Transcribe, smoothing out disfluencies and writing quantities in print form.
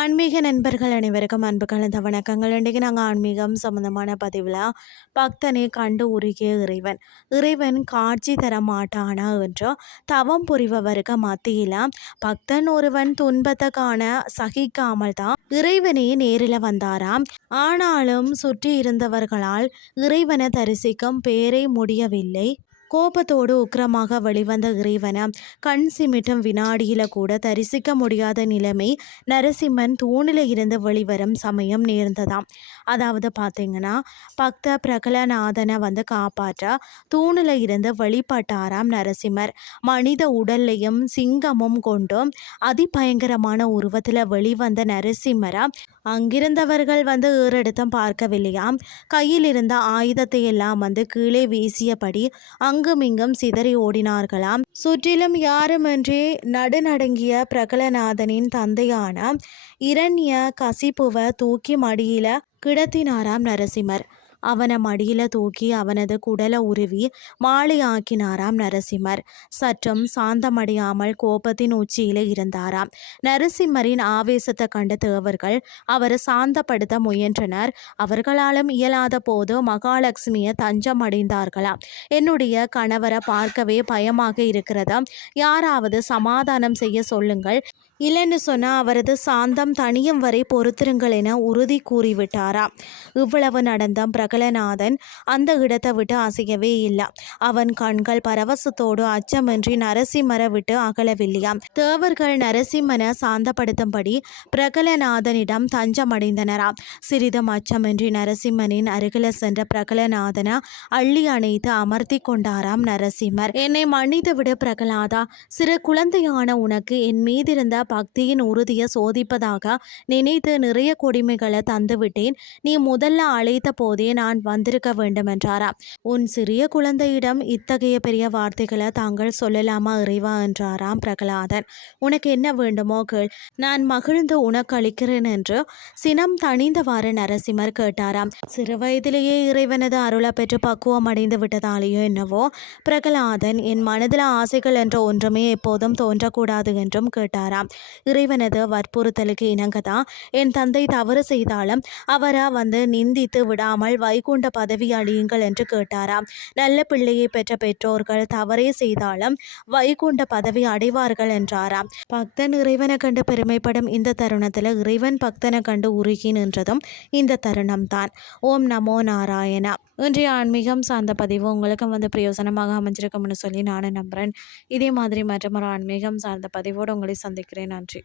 ஆன்மீக நண்பர்கள் அனைவருக்கும் அன்பு கலந்த வணக்கங்கள். இன்றைக்கு நாங்கள் ஆன்மீகம் சம்பந்தமான பதிவில் பக்தனை கண்டு உருகிய இறைவன் இறைவன் காட்சி தர மாட்டானா என்று தவம் புரிபவருக்கு மத்தியில் பக்தன் ஒருவன் துன்பத்தை காண சகிக்காமல் தான் இறைவனே நேரில் வந்தாராம். ஆனாலும் சுற்றி இருந்தவர்களால் இறைவனை தரிசிக்கும் பேரை முடியவில்லை. கோபத்தோடு உக்கிரமாக வெளிவந்த இறைவனை கண் சிமிட்டும் வினாடியில கூட தரிசிக்க முடியாத நிலைமை நரசிம்மன் தூணில் இருந்து வெளிவரும் சமயம் நேர்ந்ததாம். அதாவது பார்த்தீங்கன்னா, பக்த பிரகலநாதனை காப்பாற்ற தூணில் இருந்து வெளிப்பட்டாராம் நரசிம்மர். மனித உடல்லையும் சிங்கமும் கொண்டும் அதிபயங்கரமான உருவத்தில் வெளிவந்த நரசிம்மரை அங்கிருந்தவர்கள் ஏறெடுத்தும் பார்க்கவில்லையாம். கையில் இருந்த ஆயுதத்தை எல்லாம் கீழே வீசியபடி அங்குமிங்கும் சிதறி ஓடினார்களாம். சுற்றிலும் யாருமின்றி நடுநடுங்கிய பிரகலநாதனின் தந்தையான இரண்ய கசிப்புவ தூக்கி மடியில கிடத்தினாராம் நரசிம்மர். அவனை மடியில தூக்கி அவனது குடலை உருவி மாலை ஆக்கினாராம் நரசிம்மர். சற்றும் சாந்தமடையாமல் கோபத்தின் உச்சியில இருந்தாராம். நரசிம்மரின் ஆவேசத்தை கண்ட தேவர்கள் அவரை சாந்தப்படுத்த முயன்றனர். அவர்களாலும் இயலாத போது மகாலட்சுமியை தஞ்சம் அடைந்தார்களாம். என்னுடைய கணவரை பார்க்கவே பயமாக இருக்கிறதா, யாராவது சமாதானம் செய்ய சொல்லுங்கள், இல்லைன்னு சொன்னால் அவரது சாந்தம் தனியும் வரை பொறுத்திருங்கள் என உறுதி கூறிவிட்டாராம். இவ்வளவு நடந்தும் பிரகலநாதன் அந்த இடத்தை விட்டு அசையவே இல்லை. அவன் கண்கள் பரவசத்தோடு அச்சமின்றி நரசிம்மரை விட்டு அகலவில்லையாம். தேவர்கள் நரசிம்மனை சாந்தப்படுத்தும்படி பிரகலநாதனிடம் தஞ்சமடைந்தனராம். சிறிதும் அச்சமின்றி நரசிம்மனின் அருகில சென்ற பிரகலநாதனை அள்ளி அணைத்து அமர்த்தி கொண்டாராம் நரசிம்மர். என்னை மன்னித்து விடு பிரகலாதா, சிறு குழந்தையான உனக்கு என் மீதிருந்த பக்தியின் உறுதியை சோதிப்பதாக நினைத்து நிறைய கொடுமைகளை தந்துவிட்டேன். நீ முதல்ல அழைத்த போதே நான் வந்திருக்க வேண்டும் என்றாராம். உன் சிறிய குழந்தையிடம் இத்தகைய பெரிய வார்த்தைகளை தாங்கள் சொல்லலாமா இறைவா என்றாராம் பிரகலாதன். உனக்கு என்ன வேண்டுமோ கேள், நான் மகிழ்ந்து உனக்கு அளிக்கிறேன் என்று சினம் தணிந்தவாறு நரசிம்மர் கேட்டாராம். சிறு வயதிலேயே இறைவனது அருளை பெற்று பக்குவம் அடைந்து விட்டதாலேயோ என்னவோ பிரகலாதன் என் மனதில் ஆசைகள் என்ற ஒன்றுமே எப்போதும் தோன்றக்கூடாது என்றும் கேட்டாராம். இறைவனது வற்புறுத்தலுக்கு இணங்கதான் என் தந்தை தவறு செய்தாலும் அவரை நிந்தித்து விடாமல் வைகுண்ட பதவி அழியுங்கள் என்று கேட்டாராம். நல்ல பிள்ளையை பெற்ற பெற்றோர்கள் தவறே செய்தாலும் வைகுண்ட பதவி அடைவார்கள் என்றாராம். பக்தன் இறைவனை கண்டு பெருமைப்படும் இந்த தருணத்தில் இறைவன் பக்தனை கண்டு உருகி நின்றதும் இந்த தருணம் தான். ஓம் நமோ நாராயணா. இன்றைய ஆன்மீகம் சார்ந்த பதிவு உங்களுக்கு பிரயோசனமாக அமைஞ்சிருக்கும்னு சொல்லி நானும் நம்புகிறேன். இதே மாதிரி மற்றும் ஒரு ஆன்மீகம் சார்ந்த பதிவோடு உங்களை சந்திக்கிறேன். நன்றி.